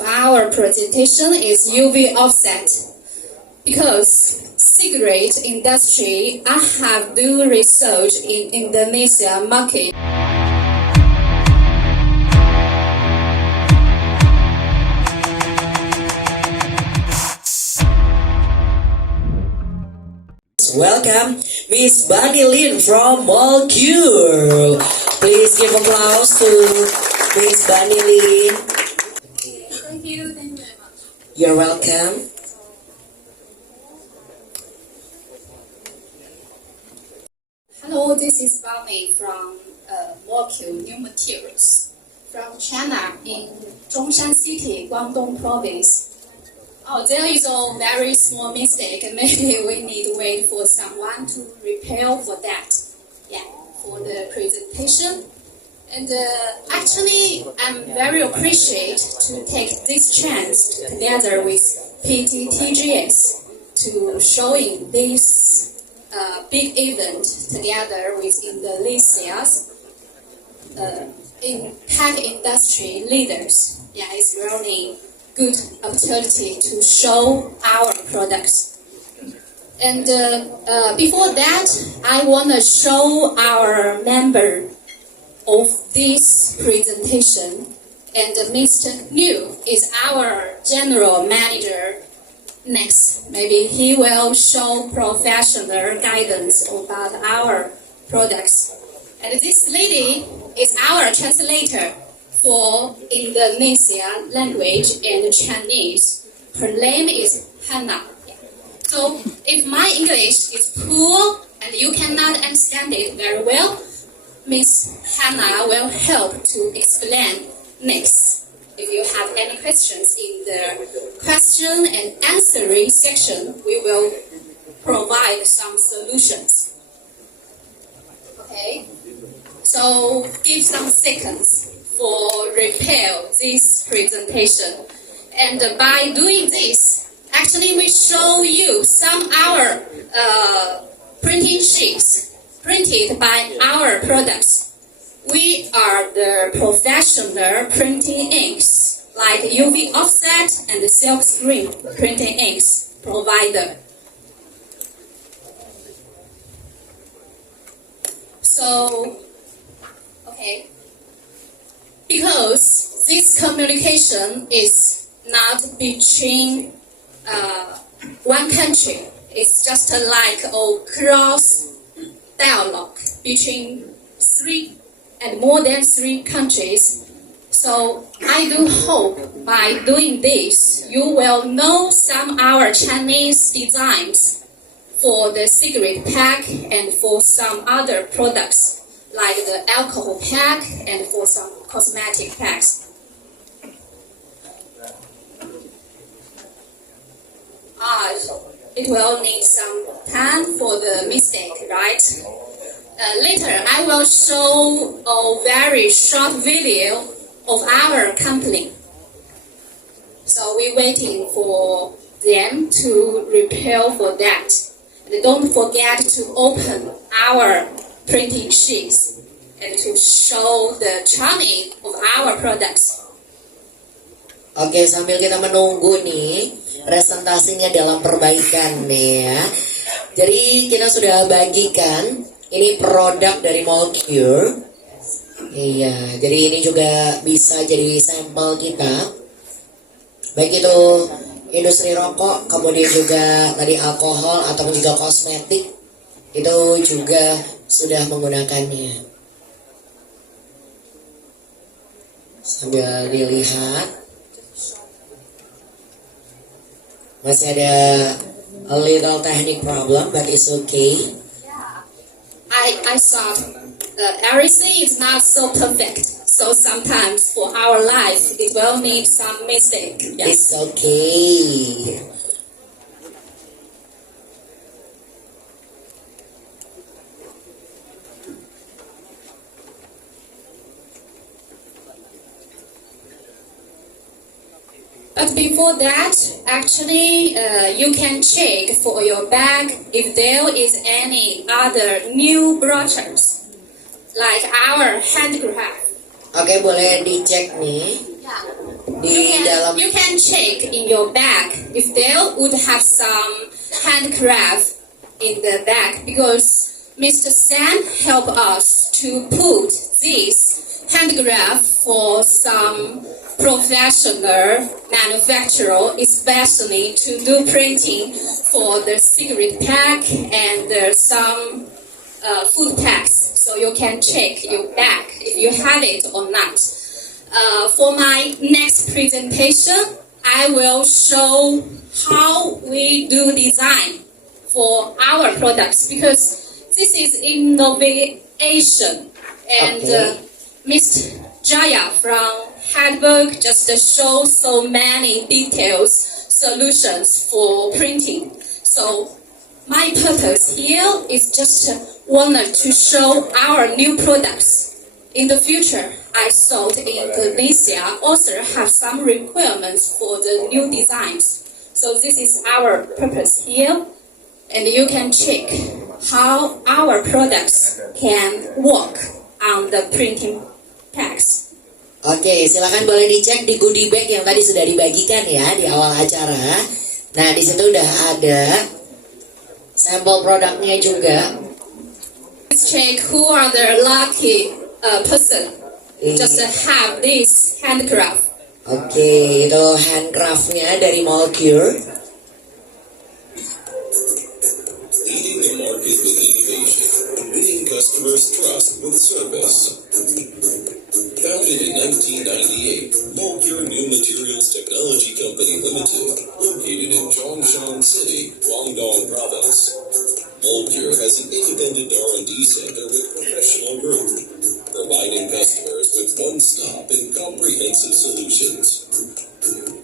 Our presentation is UV offset because cigarette industry I have do research in Indonesia market. Welcome Miss Bunny Lin from Molcure. Please give applause to Miss Bunny Lin. Thank you very much. You're welcome. Hello, this is Bunny from Molcure New Materials from China in Zhongsan City, Guangdong Province. Oh, there is a very small mistake. Maybe we need to wait for someone to repair for that. Yeah, for the presentation. And actually, I'm very appreciate to take this chance together with TGS to showing this big event together with Indonesia's in pack industry leaders. Yeah, it's really good opportunity to show our products. And before that, I want to show our member of this presentation. And Mr. Liu is our general manager. Next, maybe he will show professional guidance about our products. And this lady is our translator for Indonesian language and Chinese. Her name is Hannah. So if my English is poor and you cannot understand it very well, Miss Hannah will help to explain next. If you have any questions in the question and answering section, we will provide some solutions. Okay? So give some seconds for repair this presentation. And by doing this, actually we show you some our printing sheets printed by our products. We are the professional printing inks like UV offset and silk screen printing inks provider. So, okay. Because this communication is not between one country, it's just like a cross dialogue between three and more than three countries. So I do hope by doing this, you will know some our Chinese designs for the cigarette pack and for some other products like the alcohol pack and for some cosmetic packs. It will need some time for the mistake, right? Later, I will show a very short video of our company. So we're waiting for them to repair for that. And don't forget to open our printing sheets and to show the charming of our products. Oke, sambil kita menunggu nih, presentasinya dalam perbaikan nih ya. Jadi kita sudah bagikan ini produk dari Molcure. Iya, jadi ini juga bisa jadi sampel kita. Baik itu industri rokok, kemudian juga tadi alkohol ataupun juga kosmetik, itu juga sudah menggunakannya. Sambil dilihat, masih ada a little technical problem, but it's okay. I thought everything is not so perfect. So sometimes for our life, it will need some mistake. Yeah. It's okay. But before that, actually, you can check for your bag if there is any other new brochures, like our handicraft. Oke, boleh dicek nih. Yeah. di dalam. You can check in your bag if there would have some handcraft in the bag because Mr. San helped us to put this handcraft for some professional manufacturer, especially to do printing for the cigarette pack and some food packs. So you can check your bag if you have it or not. For my next presentation, I will show how we do design for our products because this is innovation. And Ms. Jaya from Heidelberg just showed so many details, solutions for printing. So my purpose here is just wanted to show our new products. In the future, I thought Indonesia also have some requirements for the new designs. So this is our purpose here. And you can check how our products can work on the printing packs. Oke, silakan boleh dicek di goodie bag yang tadi sudah dibagikan ya di awal acara. Nah, di situ udah ada sampel produknya juga. Let's check who are the lucky person just have this handcraft. Oke, itu handcraftnya dari Molcure. Leading the market with innovation, winning customers' trust with service. Founded in 1998, Molcure New Materials Technology Company Limited, located in Zhongsan City, Guangdong Province. Molcure has an independent R&D center with professional group, providing customers with one-stop and comprehensive solutions.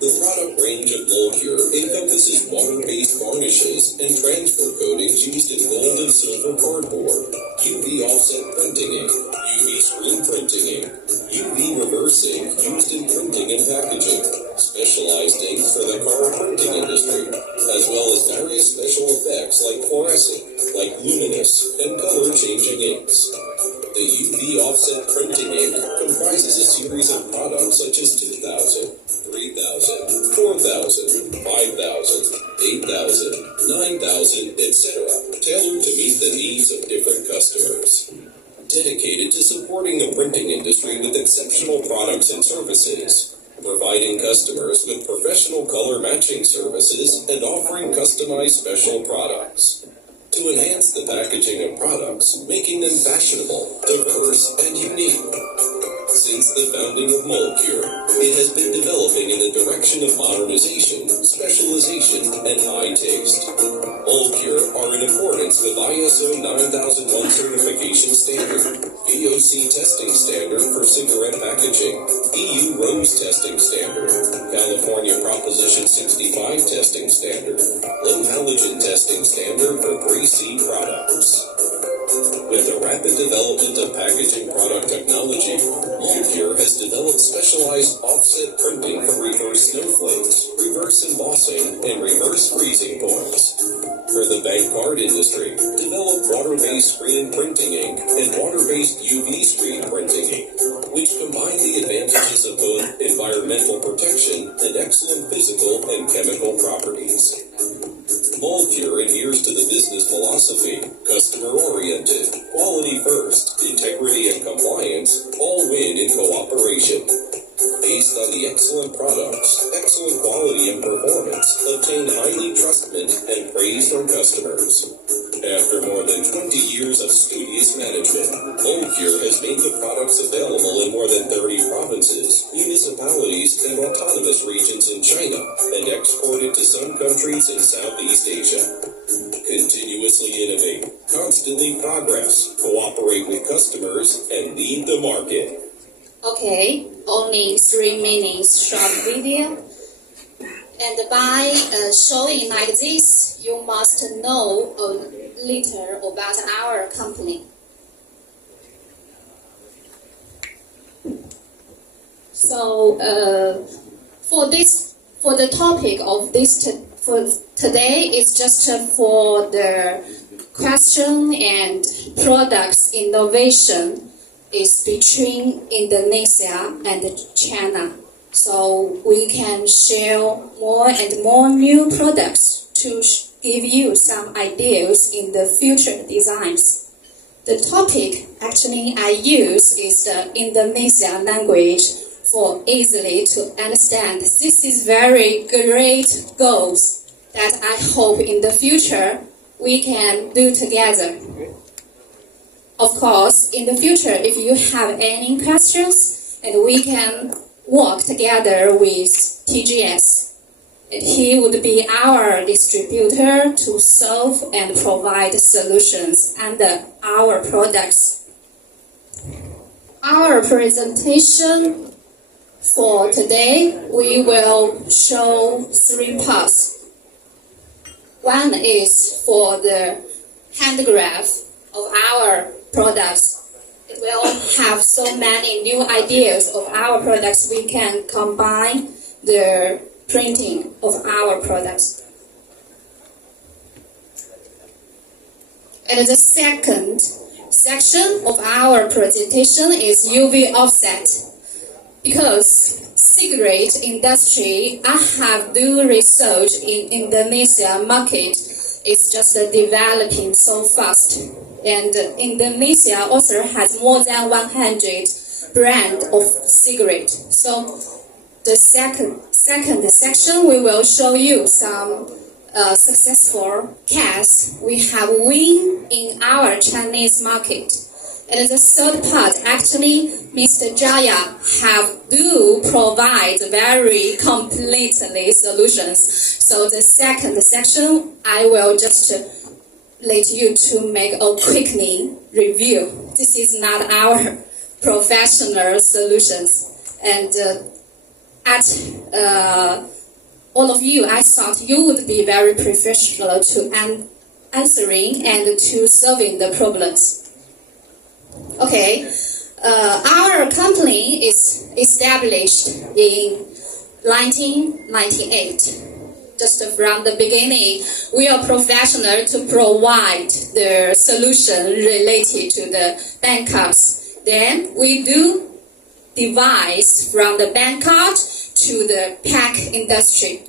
The product range of Molcure encompasses water-based varnishes and transfer coatings used in gold and silver cardboard, UV offset printing ink, UV screen printing ink, UV reverse ink used in printing and packaging, specialized ink for the car printing industry, as well as various special effects like fluorescent, like luminous, and color-changing inks. The UV offset printing ink comprises a series of products such as 2,000, 3,000, 4,000, 5,000, 8,000, 9,000, etc., tailored to meet the needs of different customers. Dedicated to supporting the printing industry with exceptional products and services, providing customers with professional color matching services and offering customized special products. To enhance the packaging of products, making them fashionable, diverse, and unique. Since the founding of Molcure, it has been developing in the direction of modernization, specialization, and high taste. Molcure are in accordance with ISO 9001 certification standard, VOC testing standard for cigarette packaging, EU Rose testing standard, California Proposition 65 testing standard, low halogen testing standard for 3C products. With the rapid development of packaging product technology, Molcure has developed specialized offset printing for reverse snowflakes, reverse embossing, and reverse freezing points. For the bank card industry, developed water-based screen printing ink and water-based UV screen printing ink, which combine the advantages of both environmental protection and excellent physical and chemical properties. Molcure adheres to the business philosophy, customer-oriented, quality first, integrity and compliance, all win in cooperation. Based on the excellent products, excellent quality and performance, obtain highly trusted and praise from customers. After more than 20 years of studious management, Molcure has made the products available in more than 30 provinces, municipalities, and autonomous regions in China, and exported to some countries in Southeast Asia. Continuously innovate, constantly progress, cooperate with customers, and lead the market. Okay, only 3 minutes short video. And by showing like this, you must know a little about our company. So for the topic of this for today is just for the question and products innovation is between Indonesia and China. so we can share more and more new products to give you some ideas in the future designs. The topic actually I use is the Indonesian language for easily to understand. This is very great goals that I hope in the future we can do together. Of course, in the future, if you have any questions, and we can work together with TGS. And he would be our distributor to solve and provide solutions under our products. Our presentation for today, we will show 3 parts. One is for the hand graph of our products. It will have so many new ideas of our products. We can combine the printing of our products. And the second section of our presentation is UV offset. Because cigarette industry, I have do research in Indonesia market. It's just developing so fast. And Indonesia also has more than 100 brands of cigarette. So the second section, we will show you some successful case we have win in our Chinese market. And the third part, actually, Mr. Jaya do provide very completely solutions. So the second section, I will just let you to make a quickly review. This is not our professional solutions. And all of you, I thought you would be very professional to answering and to solving the problems. Okay, our company is established in 1998. Just from the beginning, we are professional to provide the solution related to the bank cards. Then we do device from the bank card to the pack industry.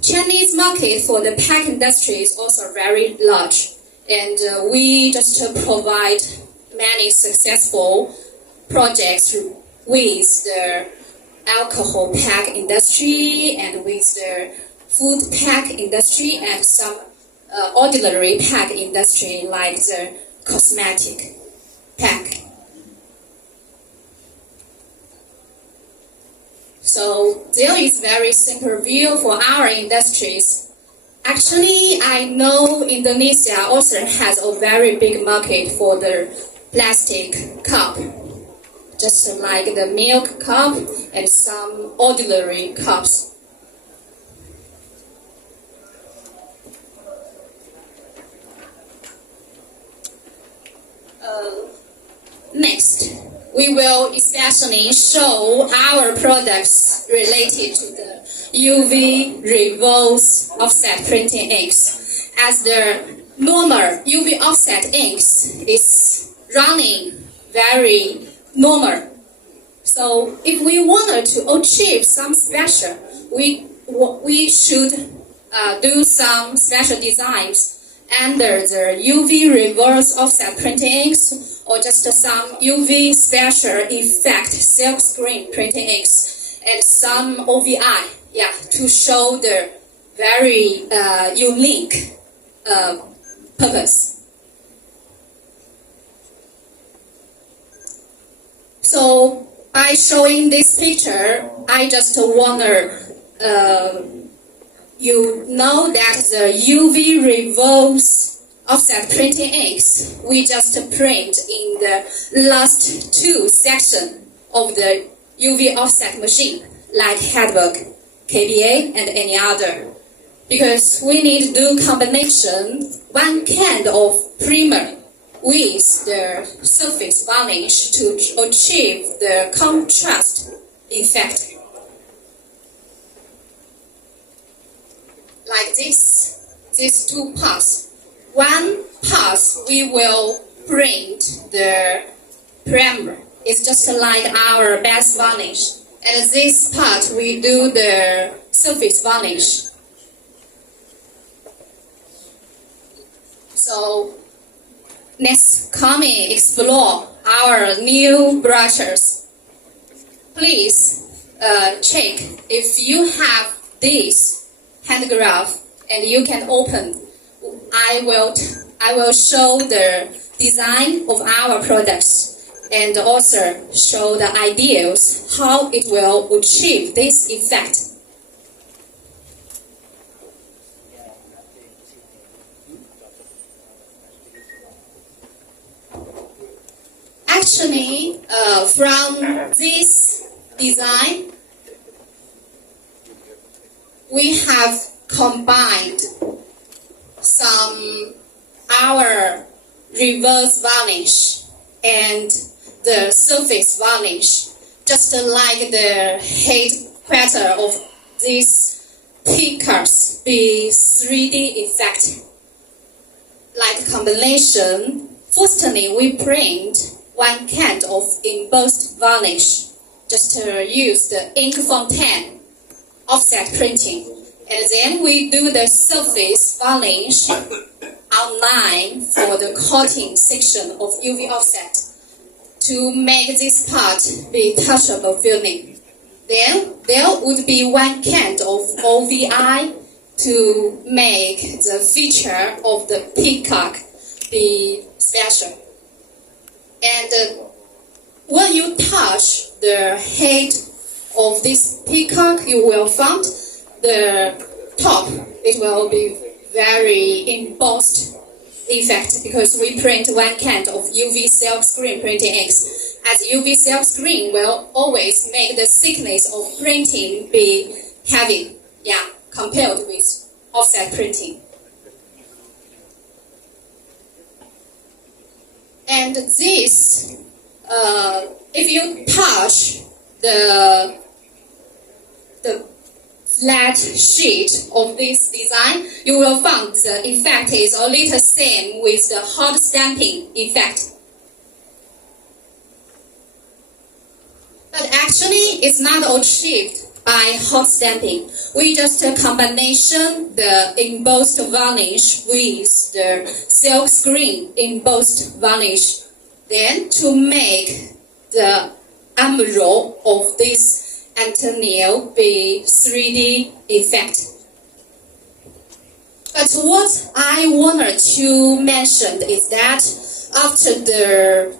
Chinese market for the pack industry is also very large, and we just provide many successful projects with the alcohol pack industry and with the food pack industry and some ordinary pack industry like the cosmetic pack. So there is very simple view for our industries. Actually, I know Indonesia also has a very big market for the plastic cup, just like the milk cup and some ordinary cups. Next, we will especially show our products related to the UV reverse offset printing inks. As the normal UV offset inks is running very normal. So if we wanted to achieve some special, we should do some special designs under the UV reverse offset printing inks, or just some UV special effect silk screen printing inks, and some OVI, to show the very unique purpose. So by showing this picture, I just wonder, you know that the UV reverse offset printing inks we just print in the last 2 sections of the UV offset machine, like Hedberg, KBA, and any other. Because we need to do combination, one kind of primer with the surface varnish to achieve the contrast effect. Like this, these 2 parts. One part we will print the primer. It's just like our base varnish. And this part, we do the surface varnish. So, next, come and explore our new brushes. Please check if you have this hand glove and you can open. I will show the design of our products and also show the ideas how it will achieve this effect. Actually, from this design, we have combined some our reverse varnish and the surface varnish, just like the headquarter of these pickers, be 3D effect. Like combination, firstly we print one can of embossed varnish, just use the ink fountain offset printing, and then we do the surface varnish outline for the coating section of UV offset to make this part be touchable feeling. Then there would be one can of OVI to make the feature of the peacock be special. And when you touch the head of this peacock, you will find the top, it will be very embossed effect because we print one kind of UV silk screen printing inks. As UV silk screen will always make the thickness of printing be heavy, compared with offset printing. And this, if you touch the flat sheet of this design, you will find the effect is a little same with the hot stamping effect. But actually, it's not achieved by hot stamping. We just combination the embossed varnish with the silk screen embossed varnish. Then to make the emerald of this antennae be 3D effect. But what I wanted to mention is that after the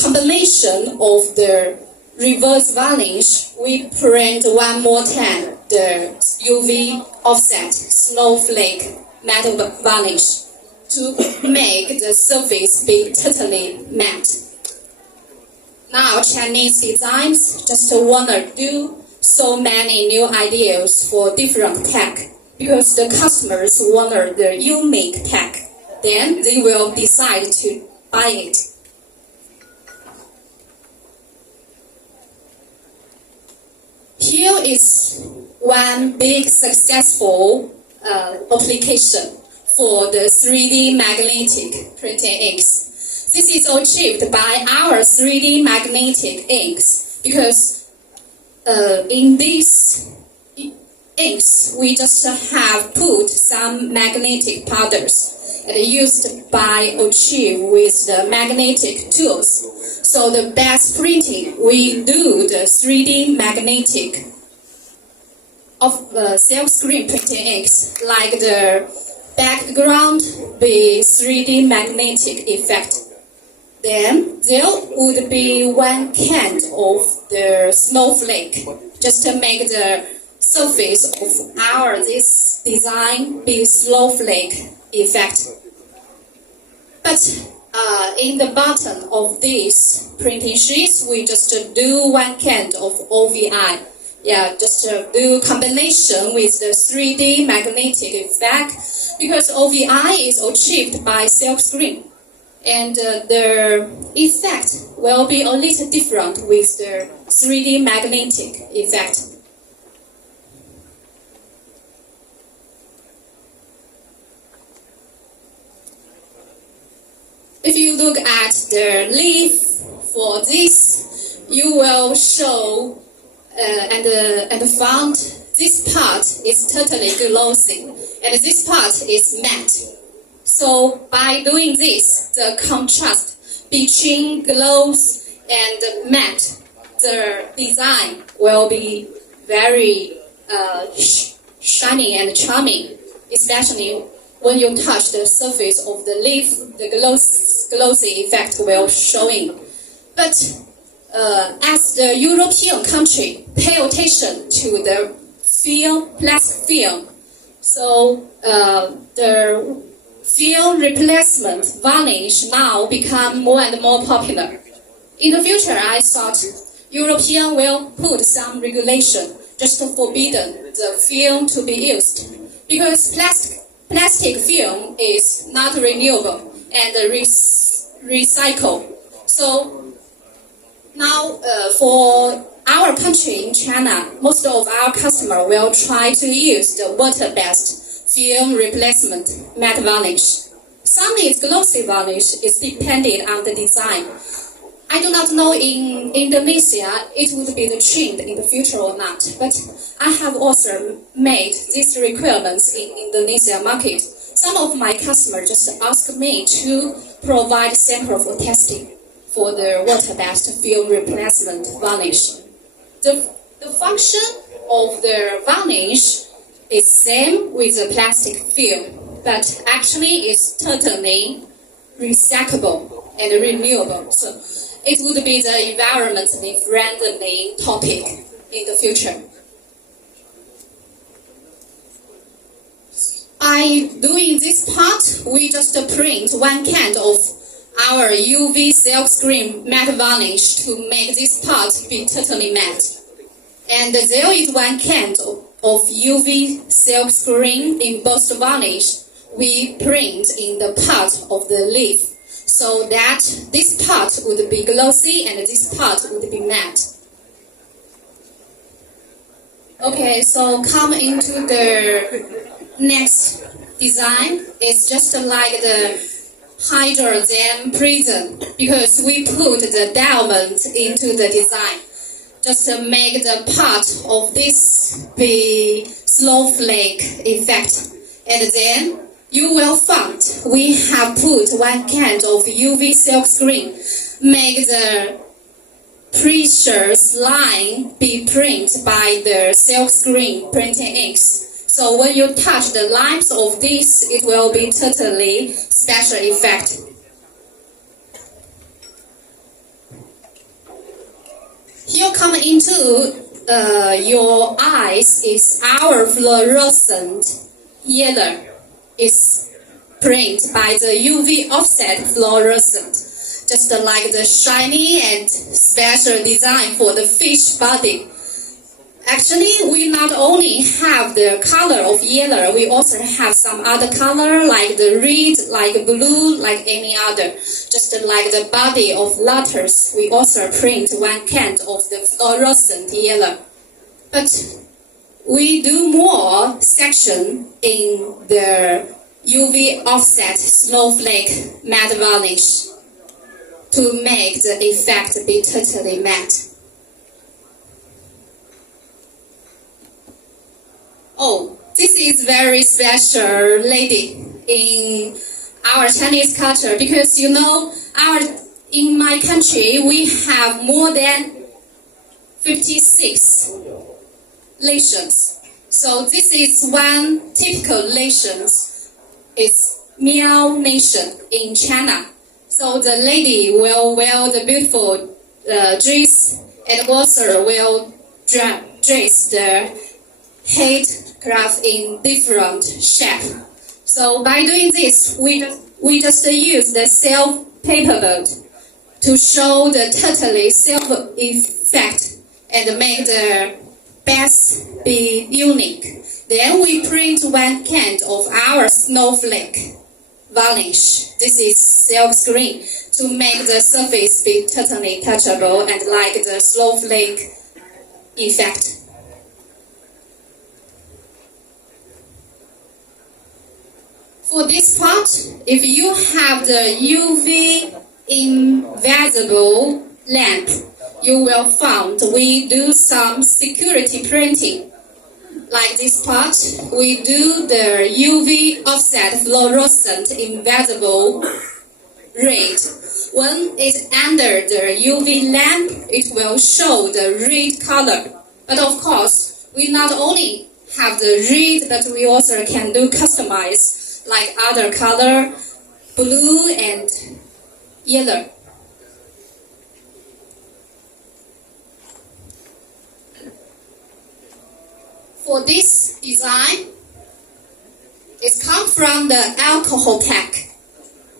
combination of the reverse varnish, we print one more time the UV offset snowflake metal varnish to make the surface be totally matte. Now Chinese designs just want to do so many new ideas for different tech because the customers want the unique tech. Then they will decide to buy it. Here is one big successful application for the 3D magnetic printing inks. This is achieved by our 3D magnetic inks because in these inks we just have put some magnetic powders and used by achieve with the magnetic tools. So the best printing, we do the 3D magnetic of the silk screen printing inks, like the background be 3D magnetic effect. Then there would be one kind of the snowflake, just to make the surface of our this design be snowflake effect. But in the bottom of this printing sheets, we just do one kind of OVI. Just do combination with the 3D magnetic effect because OVI is achieved by silk screen. And the effect will be a little different with the 3D magnetic effect. If you look at the leaf for this you will show and found this part is totally glossy and this part is matte. So by doing this, the contrast between gloss and matte, the design will be very shiny and charming, especially when you touch the surface of the leaf, the glossy effect will showing. But as the European country pay attention to the plastic film, so the film replacement varnish now become more and more popular. In the future, I thought European will put some regulation just to forbidden the film to be used, because plastic film is not renewable and recycle. So now for our country in China, most of our customers will try to use the water-based film replacement matte varnish. Some is glossy varnish, is dependent on the design. I do not know in Indonesia it would be the trend in the future or not, but I have also made these requirements in Indonesia market. Some of my customers just ask me to provide sample for testing for the water-based film replacement varnish. The function of the varnish is same with the plastic film, but actually it's totally recyclable and renewable. So it would be the environmentally friendly topic in the future. By doing this part, we just print one can of our UV silk screen matte varnish to make this part be totally matte. And there is one can of UV silk screen in both varnish we print in the part of the leaf, so that this part would be glossy and this part would be matte. Okay, so come into the next design. It's just like the hydrogen prism, because we put the diamond into the design, just to make the part of this be snowflake effect. And then you will find we have put one can of UV silk screen, make the precious line be printed by the silk screen printing inks. So when you touch the lines of this, it will be totally special effect. Here come into your eyes is our fluorescent yellow. It's printed by the UV offset fluorescent, just like the shiny and special design for the fish body. Actually, we not only have the color of yellow, we also have some other color like the red, like blue, like any other. Just like the body of letters, we also print one can of the fluorescent yellow. But we do more section in the UV offset snowflake matte varnish to make the effect be totally matte. Oh, this is very special lady in our Chinese culture, because you know in my country we have more than 56 nations. So this is one typical nation. It's Miao nation in China. So the lady will wear the beautiful dress and also will dress the head craft in different shape. So by doing this, we just use the self paperboard to show the totally self effect and make the best be unique. Then we print one can of our snowflake varnish. This is silk screen to make the surface be totally touchable and like the snowflake effect. For this part, if you have the UV invisible lamp, you will find we do some security printing. Like this part, we do the UV offset fluorescent invisible red. When it's under the UV lamp, it will show the red color. But of course, we not only have the red, but we also can do customize like other color, blue and yellow. For this design, it comes from the alcohol pack.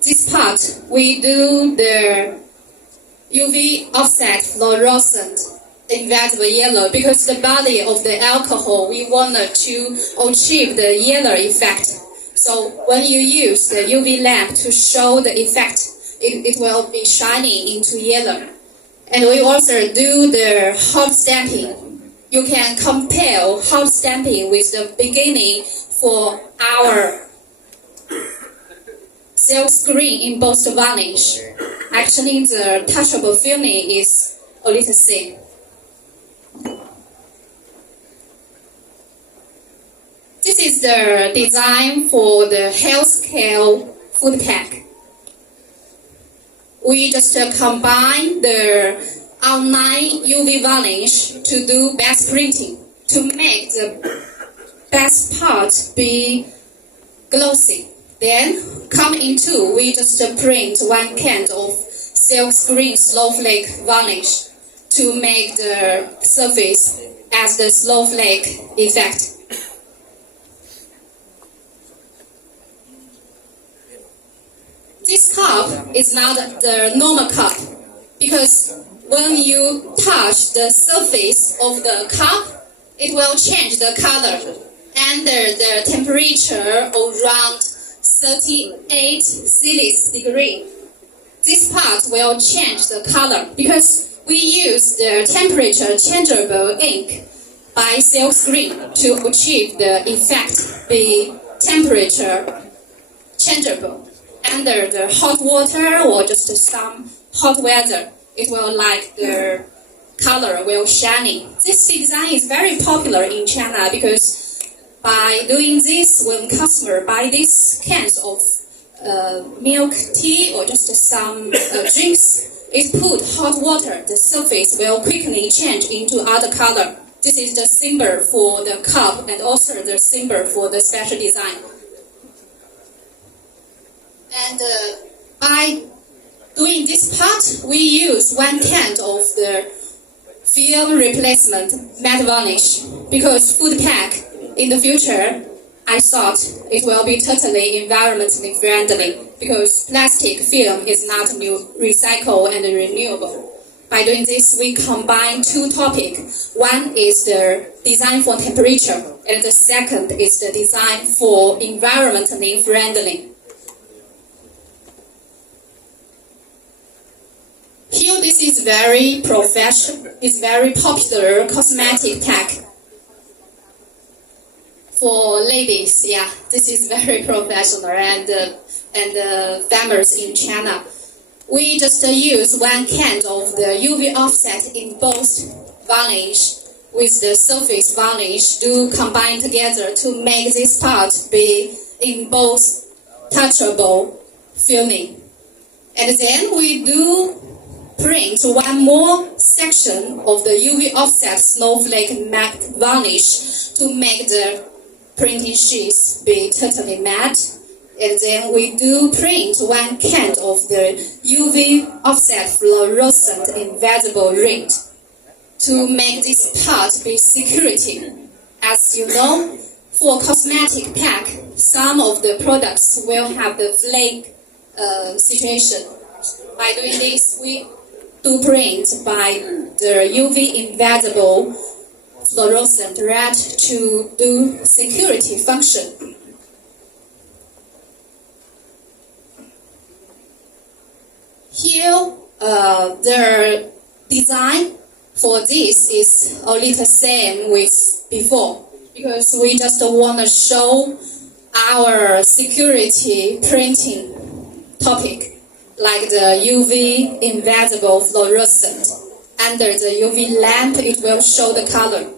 This part, we do the UV offset fluorescent invisible yellow because the body of the alcohol, we wanted to achieve the yellow effect. So when you use the UV lamp to show the effect, it will be shining into yellow. And we also do the hot stamping. You can compare hot stamping with the beginning for our silk screen in both varnish. Actually, the touchable filming is a little thin. This is the design for the healthcare food pack. We just combine the online UV varnish to do best printing, to make the best part be glossy. Then, come into, we just print one can of silk screen snowflake varnish to make the surface as the snowflake effect. This cup is not the normal cup because when you touch the surface of the cup, it will change the color under the temperature around 38 Celsius degree. This part will change the color because we use the temperature changeable ink by silk screen to achieve the effect be temperature changeable. Under the hot water or just some hot weather, it will like the color will shining. This design is very popular in China because by doing this, when customer buy these cans of milk tea or just some drinks, it put hot water, the surface will quickly change into other color. This is the symbol for the cup and also the symbol for the special design. And by doing this part, we use one can of the film replacement matte varnish because food pack in the future, I thought it will be totally environmentally friendly because plastic film is not recyclable and renewable. By doing this, we combine two topics. One is the design for temperature, and the second is the design for environmentally friendly. Here, this is very professional. It's very popular cosmetic pack for ladies. Yeah, this is very professional and famous in China. We just use one can of the UV offset in both varnish with the surface varnish to combine together to make this part be in both touchable filming. And then we do print one more section of the UV offset snowflake matte varnish to make the printing sheets be totally matte. And then we do print one can of the UV offset fluorescent invisible red to make this part be security. As you know, for cosmetic pack, some of the products will have the flake situation. By doing this, we do print by the UV invisible fluorescent red to do security function. Here, the design for this is a little same with before because we just want to show our security printing topic like the UV invisible fluorescent under the UV lamp, it will show the color.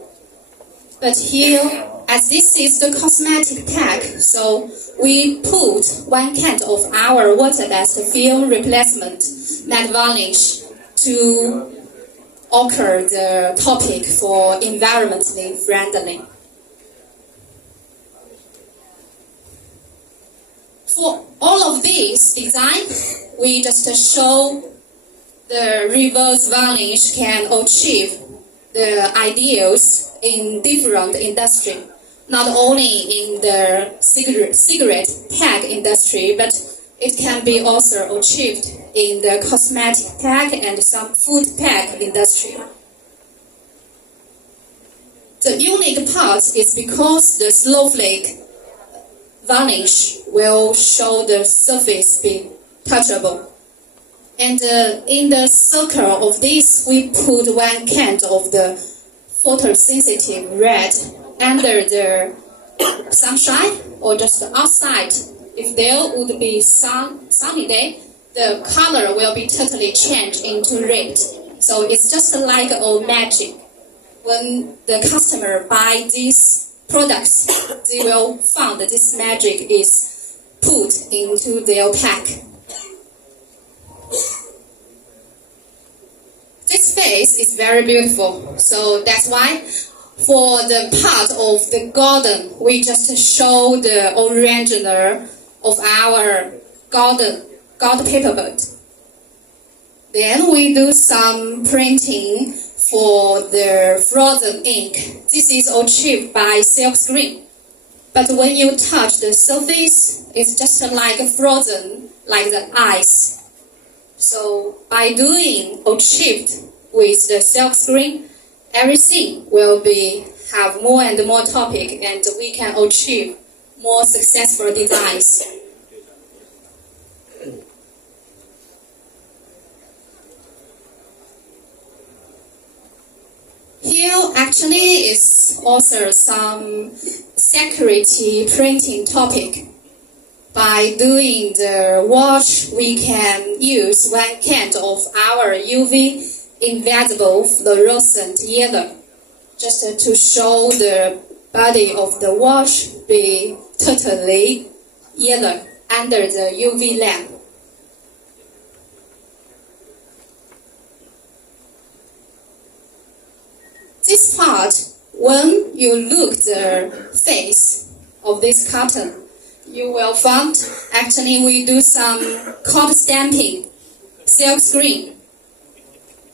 But here, as this is the cosmetic tag, so we put one can of our water-based film replacement matte varnish to occur the topic for environmentally friendly. For all of these design, we just show the reverse varnish can achieve the ideals in different industry, not only in the cigarette tag industry, but it can be also achieved in the cosmetic tag and some food tag industry. The unique part is because the snowflake varnish will show the surface be touchable. And in the circle of this, we put one can of the photosensitive red under the sunshine or just outside. If there would be sunny day, the color will be totally changed into red. So it's just like a magic. When the customer buy these products, they will find that this magic is put into their pack. This face is very beautiful, so that's why for the part of the garden, we just show the original of our garden paperboard. Then we do some printing for the frozen ink. This is achieved by silk screen. But when you touch the surface, it's just like frozen, like the ice. So by doing achieved with the silk screen, everything will have more and more topic, and we can achieve more successful designs. Here actually is also some security printing topic. By doing the watch, we can use one can of our UV invisible fluorescent yellow, just to show the body of the watch be totally yellow under the UV lamp. This part, when you look the face of this carton, you will find actually we do some code stamping, silk screen.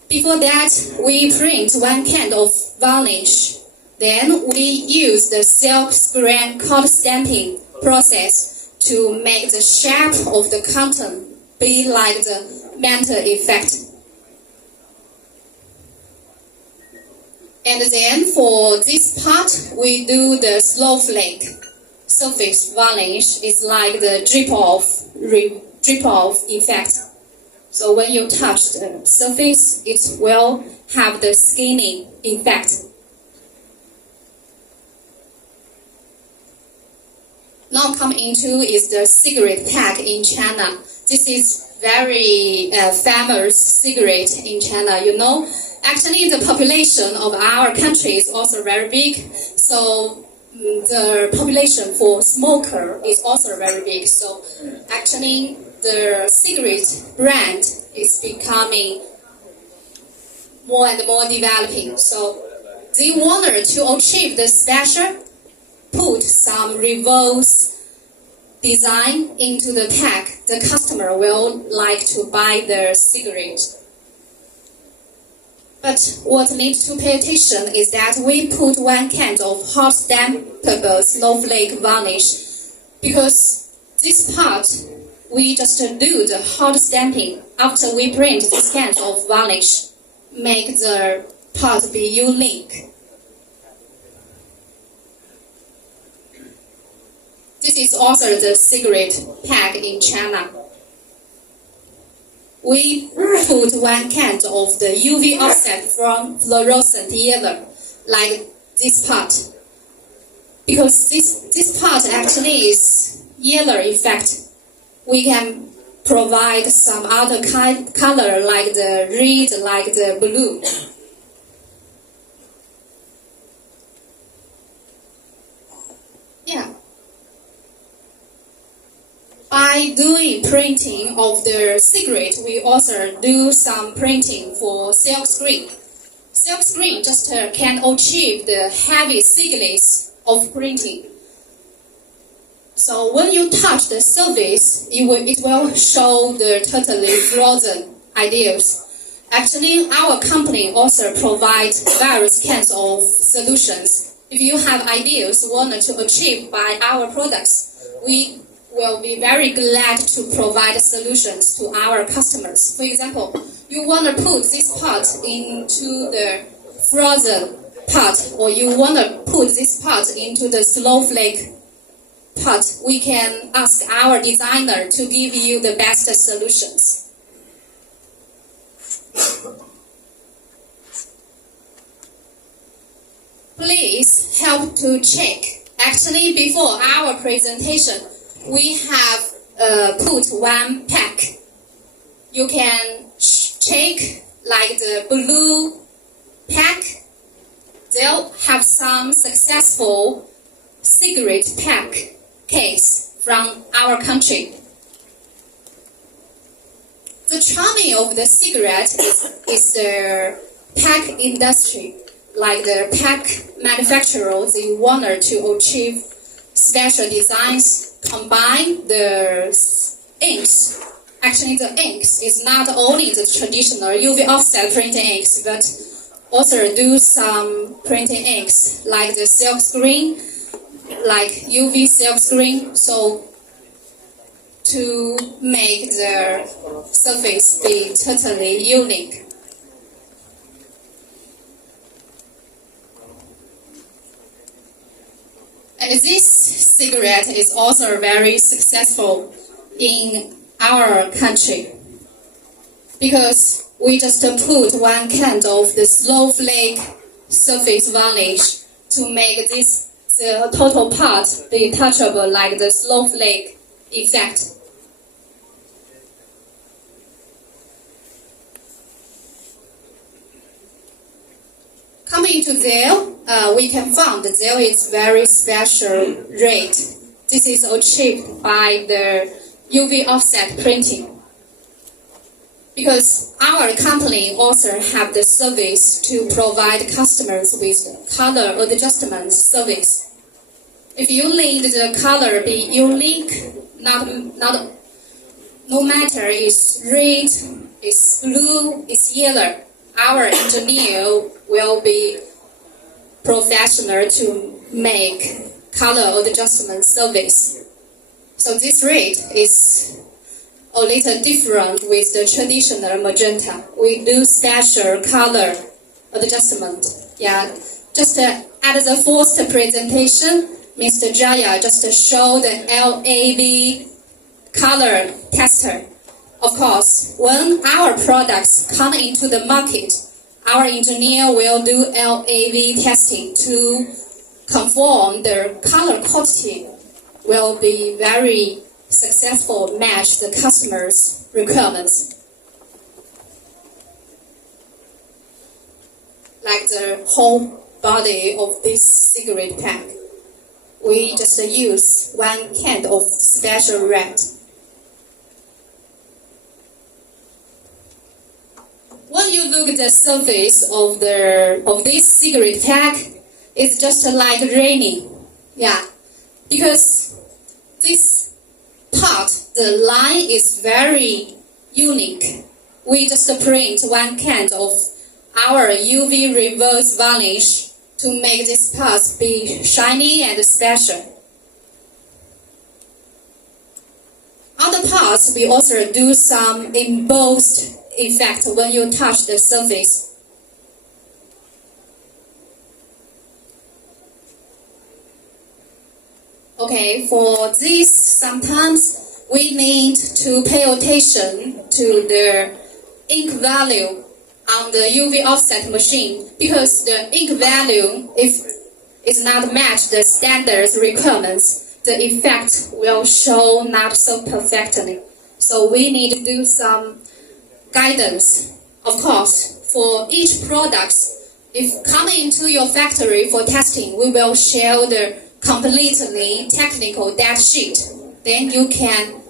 Before that, we print one can of varnish. Then we use the silk screen code stamping process to make the shape of the carton be like the mantle effect. And then for this part, we do the snowflake surface varnish. It's like the drip off effect. So when you touch the surface, it will have the skinning effect. Now come into is the cigarette tag in China. This is very famous cigarette in China. You know, actually the population of our country is also very big. So the population for smoker is also very big. So actually the cigarette brand is becoming more and more developing. So they wanted to achieve the special, put some reverse design into the tag. The customer will like to buy the cigarette. But what needs to pay attention is that we put one can of hot stampable snowflake varnish, because this part we just do the hot stamping after we print this can of varnish, make the part be unique. This is also the cigarette tag in China. We put one can of the UV offset from fluorescent yellow, like this part. Because this part actually is yellow effect. We can provide some other color like the red, like the blue. By doing printing of the cigarette, we also do some printing for silk screen. Silk screen just can achieve the heavy thickness of printing. So when you touch the surface, it will show the totally frozen ideas. Actually, our company also provides various kinds of solutions. If you have ideas wanted to achieve by our products, we will be very glad to provide solutions to our customers. For example, you want to put this part into the frozen part, or you want to put this part into the snowflake part, we can ask our designer to give you the best solutions. Please help to check. Actually, before our presentation, we have put one pack. You can check like the blue pack. They'll have some successful cigarette pack case from our country. The charming of the cigarette is the pack industry, like the pack manufacturers. They wanted to achieve special designs, combine the inks. Actually, the inks is not only the traditional UV offset printing inks, but also do some printing inks like the silk screen, like UV silk screen, so to make the surface be totally unique. And this cigarette is also very successful in our country because we just put one kind of the snowflake surface varnish to make the total part be touchable like the snowflake effect. Coming to Zell, we can find that Zell is very special rate. This is achieved by the UV offset printing. Because our company also have the service to provide customers with color adjustment service. If you need the color be unique, no matter it's red, it's blue, it's yellow, our engineer will be professional to make color adjustment service. So this rate is a little different with the traditional magenta. We do special color adjustment. Yeah, just at the first presentation, Mr. Jaya just showed the LAV color tester. Of course, when our products come into the market, our engineer will do LAV testing to confirm the color quality will be very successful, match the customer's requirements. Like the whole body of this cigarette pack, we just use one kind of special red. When you look at the surface of this cigarette pack, it's just like raining. Yeah, because this part, the line is very unique. We just print one kind of our UV reverse varnish to make this part be shiny and special. Other parts, we also do some embossed effect when you touch the surface. Okay, for this, sometimes we need to pay attention to the ink value on the UV offset machine because the ink value, if it's not match the standard requirements, the effect will show not so perfectly. So we need to do some guidance. Of course, for each product, if coming into your factory for testing, we will share the completely technical data sheet. Then you can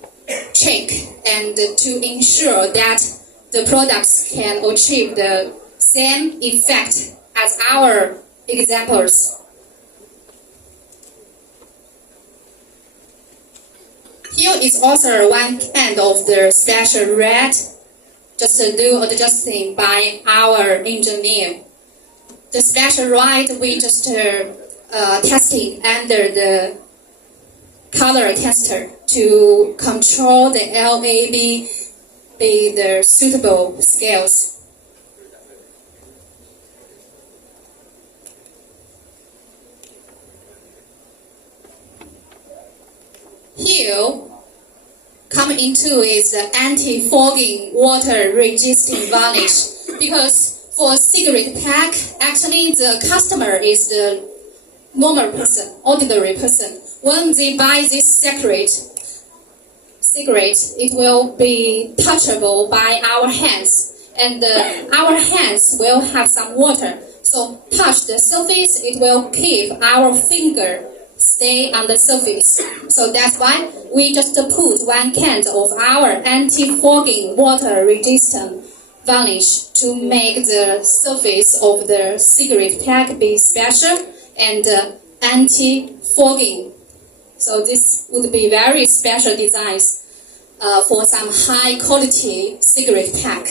check and to ensure that the products can achieve the same effect as our examples. Here is also one kind of the special red, just to do adjusting by our engineer. The special red we just testing under the color tester to control the LAB by the suitable scales. Here, come into is the anti-fogging water-resisting varnish, because for cigarette pack, actually the customer is the normal person, ordinary person. When they buy this cigarette, it will be touchable by our hands, and our hands will have some water. So touch the surface, it will keep our finger stay on the surface. So that's why we just put one can of our anti-fogging water-resistant varnish to make the surface of the cigarette pack be special and anti-fogging. So this would be very special designs for some high-quality cigarette pack.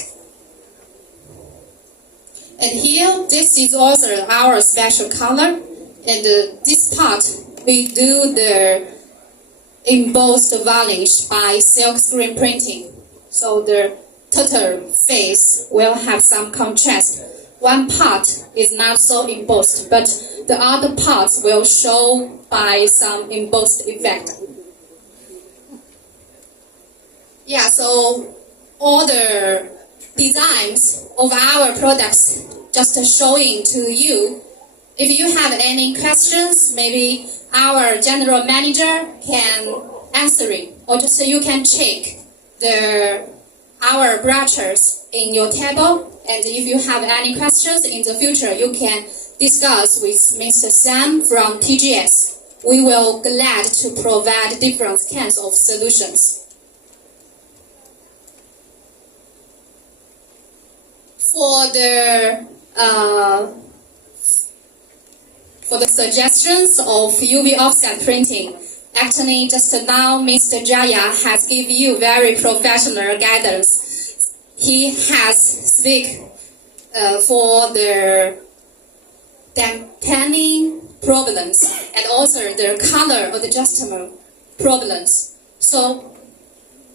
And here, this is also our special color. And this part, we do the embossed varnish by silk screen printing. So the total face will have some contrast. One part is not so embossed, but the other parts will show by some embossed effect. Yeah, so all the designs of our products just showing to you. If you have any questions, maybe our general manager can answer it, or just you can check our brochures in your table. And if you have any questions in the future, you can discuss with Mr. Sam from TGS. We will glad to provide different kinds of solutions. For the suggestions of UV offset printing, actually just now Mr. Jaya has given you very professional guidance. He has speak for the tanning problems and also the color adjustment problems. So,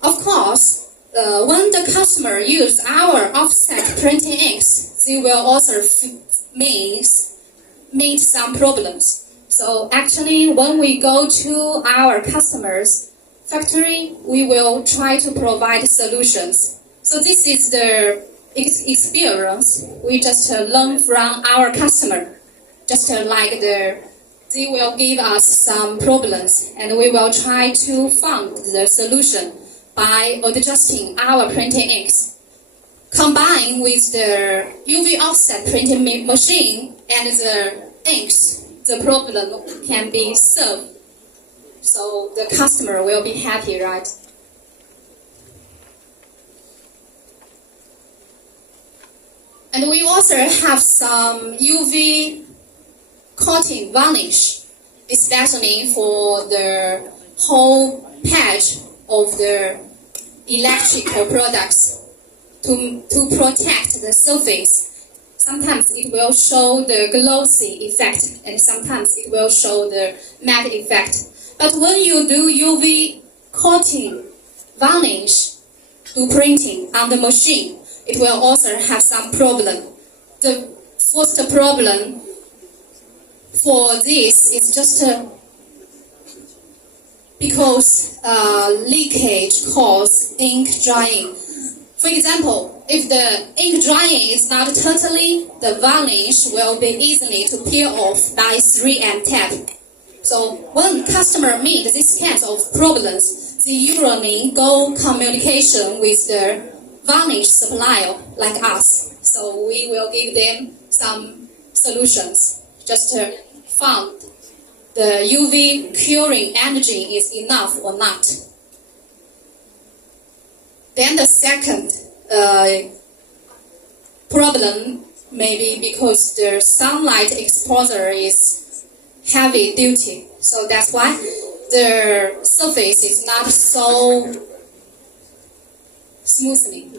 of course, when the customer use our offset printing inks, they will also meet some problems. So actually, when we go to our customers' factory, we will try to provide solutions. So this is the experience we just learn from our customer. Just like they will give us some problems, and we will try to find the solution by adjusting our printing inks. Combined with the UV offset printing machine and the inks, the problem can be solved. So the customer will be happy, right? And we also have some UV coating varnish, especially for the whole patch of the electrical products to protect the surface. Sometimes it will show the glossy effect, and sometimes it will show the matte effect. But when you do UV coating varnish to printing on the machine, it will also have some problem. The first problem for this is just because leakage causes ink drying. For example, if the ink drying is not totally, the varnish will be easily to peel off by 3M tape. So when customer meet these kinds of problems, they usually go communication with the varnish supplier like us. So we will give them some solutions just to find the UV curing energy is enough or not. Then the second problem may be because the sunlight exposure is heavy duty. So that's why the surface is not so smoothly.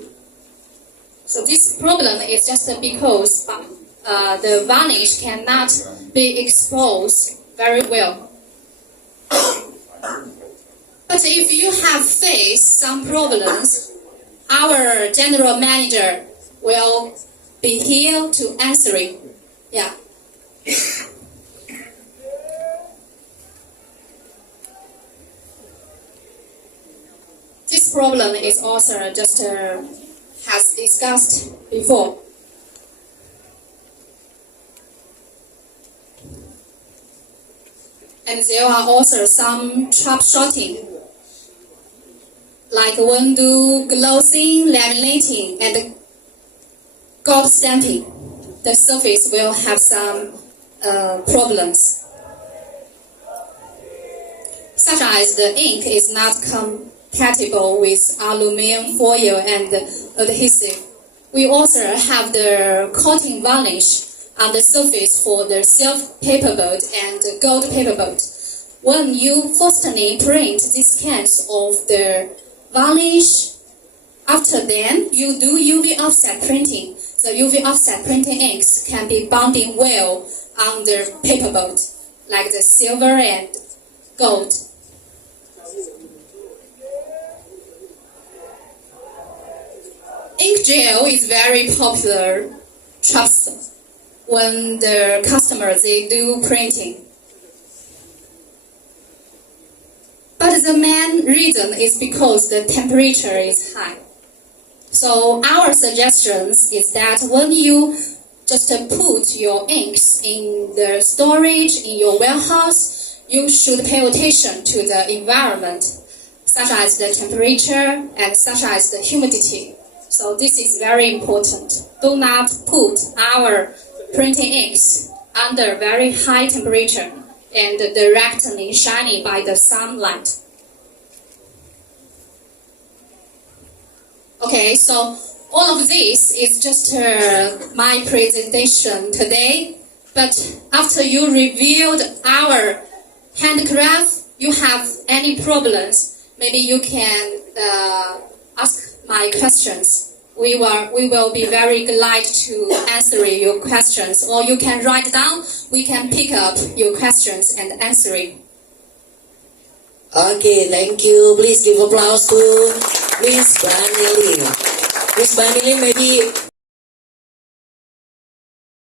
So this problem is just because the varnish cannot be exposed very well. But if you have faced some problems, our general manager will be here to answer it. Yeah. This problem is also just has discussed before. And there are also some troubleshooting, like window glossing, laminating, and gold stamping. The surface will have some problems, such as the ink is not compatible with aluminum foil and adhesive. We also have the coating varnish on the surface for the silk paperboard and gold paperboard. When you firstly print these cans of the varnish, after then you do UV offset printing. The UV offset printing inks can be bonding well on the paperboard, like the silver and gold. Ink gel is very popular trust when the customers they do printing. But the main reason is because the temperature is high. So our suggestions is that when you just put your inks in the storage in your warehouse, you should pay attention to the environment, such as the temperature and such as the humidity. So this is very important. Do not put our printing inks under very high temperature and directly shining by the sunlight. Okay, so all of this is just my presentation today. But after you reviewed our handcraft, you have any problems, maybe you can ask my questions. We will be very glad to answer your questions, or you can write down. We can pick up your questions and answer it. Okay, thank you. Please give applause to Miss Banili. Miss Banili, maybe